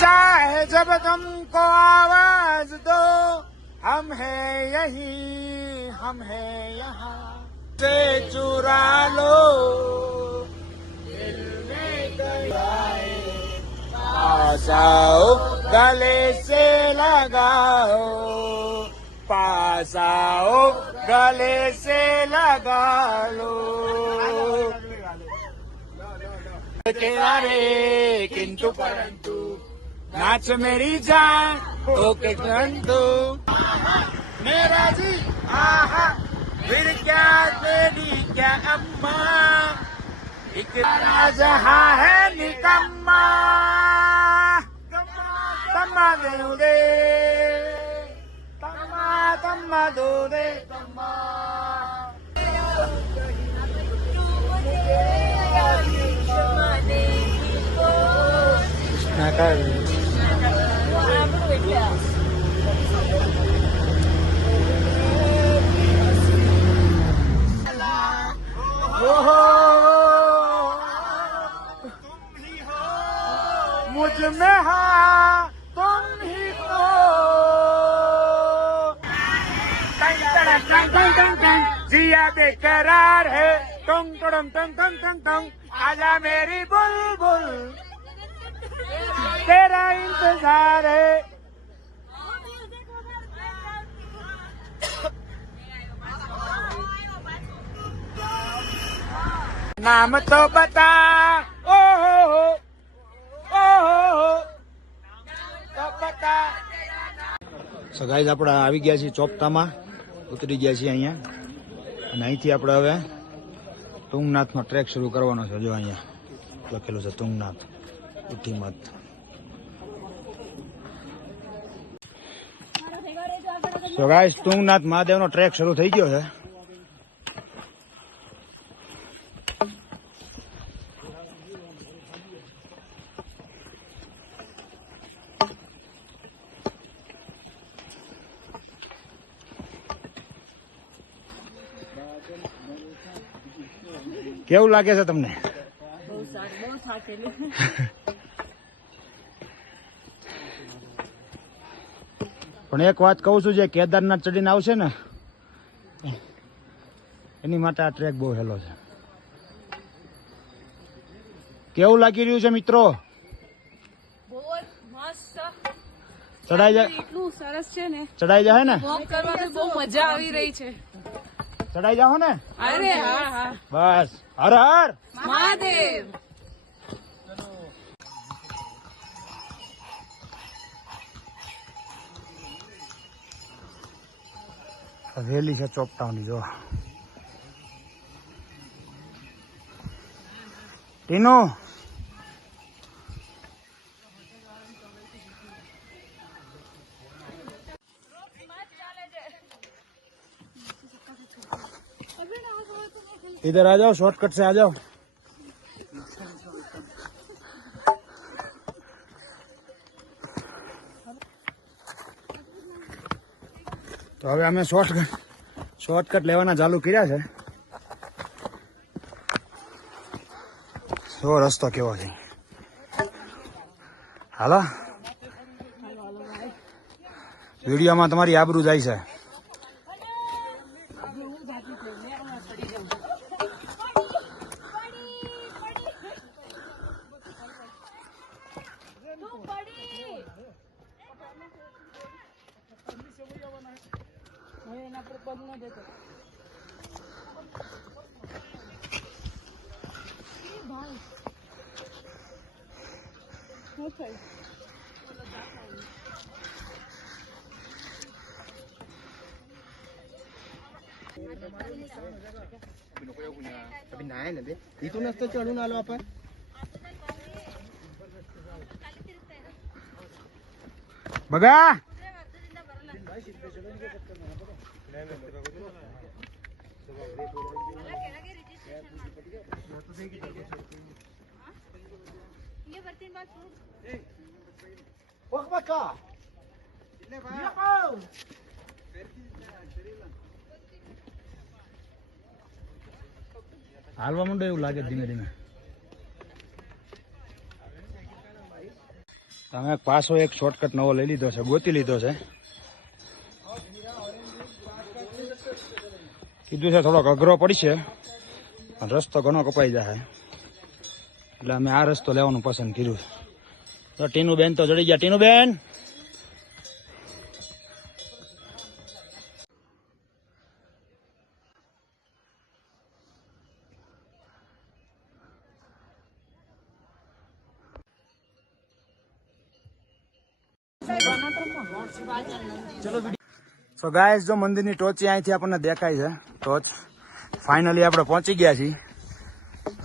चाहे जब तुमको आवाज दो, हम है यही, हम है यहाँ से चुरा लो, दिल में गए पास आओ, गले से लगाओ, पास आओ, गले से लगा लो। रे किंतु परंतु नाच मेरी जान ओके कंतु मेरा जी आहा फिर क्या तेरी क्या अम्मा एक जहाँ है निकम्मा तम्मा दे तम्मा तम्मा दो दे तम्मा कृष्णा मुझ में हाँ तुम ही तो जिया बेकरार है टंग टंग टंग टंग टंग टंग आजा मेरी बुलबुल तेरा इंतजार है नाम तो बता ओ तो बता સો ગાઈઝ આપણે આવી ગયા છીએ ચોપટામાં ઉતરી ગયા છીએ અહીંયા અને અહીંથી આપણે હવે તુંગનાથનો ટ્રેક શરૂ કરવાનો છે જો અહીંયા લખેલું છે તુંગનાથ ઉઠીમત સો ગાઈઝ તુંગનાથ મહાદેવનો ટ્રેક શરૂ થઈ ગયો છે કેવું લાગે છે તમને પણ એક વાત કહું છું જે કેદારનાથ ચડીને આવશે ને એની માટે આ ટ્રેક બહુ હેલો છે કેવું લાગી રહ્યું છે મિત્રો ચડાઈ જાય એટલું સરસ છે ને ચડાઈ જાય ને વોક કરવાની બહુ મજા આવી રહી છે ચડાઈ જાઓ ને અરે હા હા બસ હર હર મહાદેવ હવેલી છે ચોપટાઓની જો ટીનો इधर आ जाओ शॉर्टकट से आ जाओ તો હવે અમે શોર્ટકટ લેવાના ચાલુ કર્યા છે તો રસ્તો કેવો છે હાલો વિડીયોમાં તમારી આબરૂ જાય છે tapi naik nanti itu nasta chalun alo apa बघा હાલવા માંડો એવું લાગે ધીમે ધીમે અમે પાછો એક શોર્ટકટ નવો લઈ લીધો છે, ગોતી લીધો છે. કીધું છે થોડોક અઘરો પડશે, પણ રસ્તો ઘણો કપાઈ જાય, એટલે અમે આ રસ્તો લેવાનું પસંદ કર્યું. તો ટીનુબેન તો ચડી ગયા. ટીનુબેન, સો ગાઈસ, જો મંદિરની ટોચી અહીંથી આપણને દેખાય છે ટોચ. ફાઇનલી આપણે પહોંચી ગયા છીએ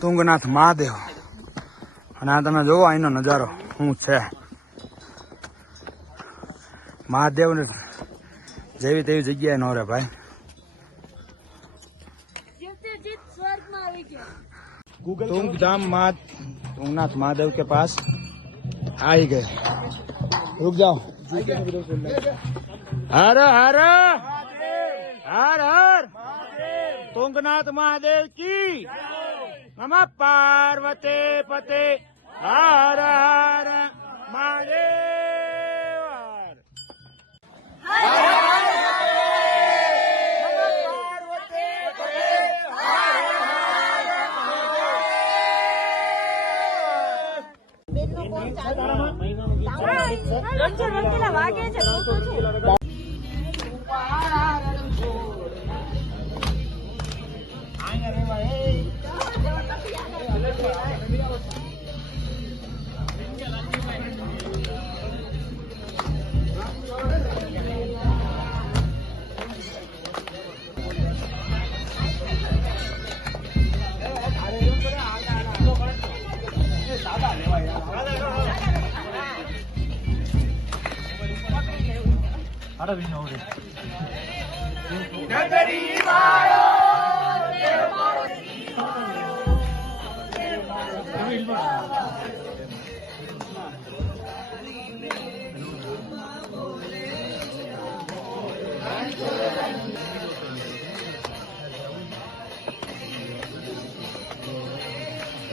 તુંગનાથ મહાદેવ. અને આ તમે જોવો અહીંનો નજારો શું છે. મહાદેવ જેવી તેવી જગ્યાએ નો રે ભાઈ. तुंगनाथ महादेव के पास आ ही गए. रुक जाओ. हर हर हर हर तुंगनाथ महादेव की नमः पार्वती पते. हर हर महादेव.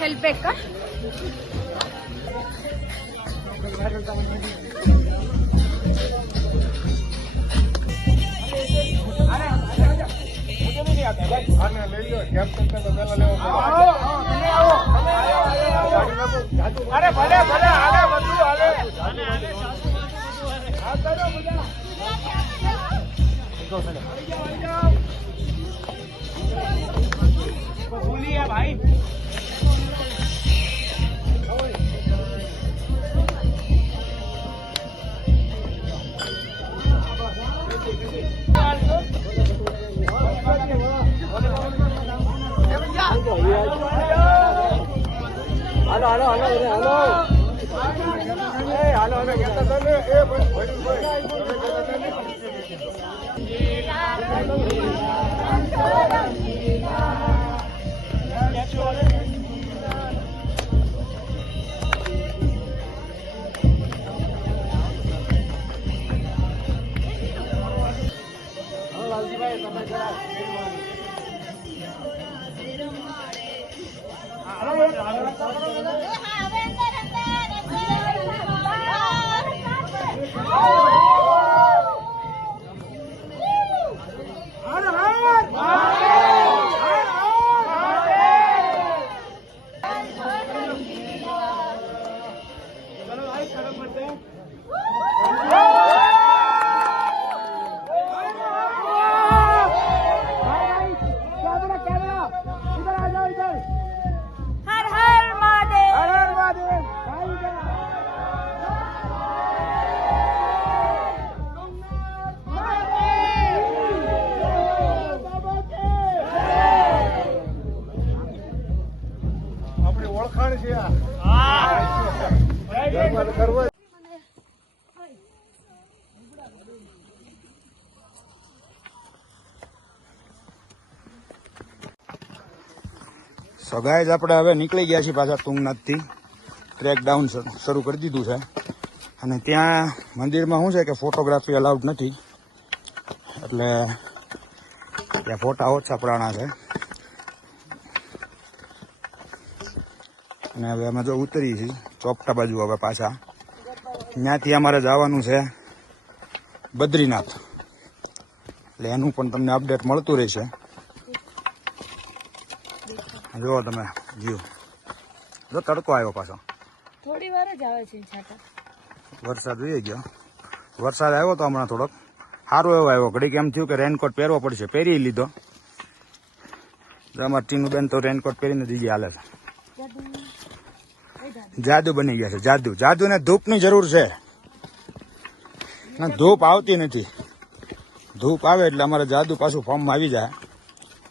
हेल्प बैग का अरे भले भले आगे बधु आगे भूलिए भाई. Hello hello hello hello hello so guys, આપણે હવે નીકળી ગયા છીએ પાછા તુંગનાથથી. ટ્રેક ડાઉન શરૂ કરી દીધું છે. અને ત્યાં મંદિરમાં શું છે કે ફોટોગ્રાફી અલાઉડ નથી, એટલે ત્યાં ફોટા ઓછા પડાણા છે. અને હવે અમે જો ઉતરી છીએ ચોપટા બાજુ હવે પાછા. ત્યાંથી અમારે જવાનું છે બદ્રીનાથ, એટલે એનું પણ તમને અપડેટ મળતું રહેશે. જુઓ તમે જીવ, જો તડકો આવ્યો પાછો, થોડી વાર જ આવે છે છાટા. વરસાદ જોઈ ગયો. વરસાદ આવ્યો તો હમણાં થોડોક સારો એવો આવ્યો. ઘડીક એમ થયું કે રેનકોટ પહેરવો પડશે, પહેરી લીધો. અમારે ટીનુબેન તો રેનકોટ પહેરીને દીદી હાલે છે. જાદુ બની ગયા છે, જાદુ. જાદુને ધૂપની જરૂર છે, ધૂપ આવતી નથી. ધૂપ આવે એટલે અમારે જાદુ પાછું ફોર્મમાં આવી જાય.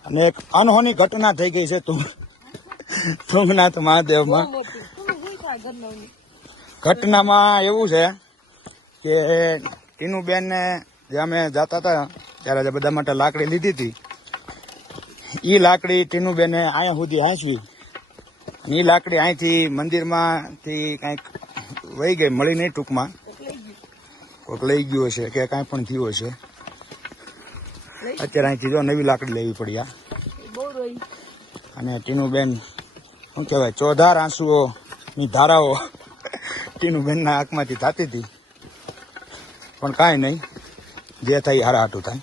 અને એક અનહોની ઘટના થઈ ગઈ છે તુંગનાથ મહાદેવમાં. ઘટનામાં એવું છે કે ટીનુબેનને જે અમે જતા હતા ત્યારે બધા માટે લાકડી લીધી હતી. એ લાકડી ટીનુબેને અહીંયા સુધી હાંસવી. એ લાકડી અહીંથી મંદિરમાંથી કાંઈક વહી ગઈ, મળી નહીં. ટૂંકમાં કોઈક લઈ ગયું હશે કે કાંઈ પણ થયું હશે. અત્યારે અહીંથી જો નવી લાકડી લેવી પડી. અને ટીનુબેન શું કહેવાય, ચોધાર આંસુઓની ધારાઓ ટીનુબેનના આંખમાંથી થતી હતી. પણ કાંઈ નહીં, જે થાય હારા હાટું થાય.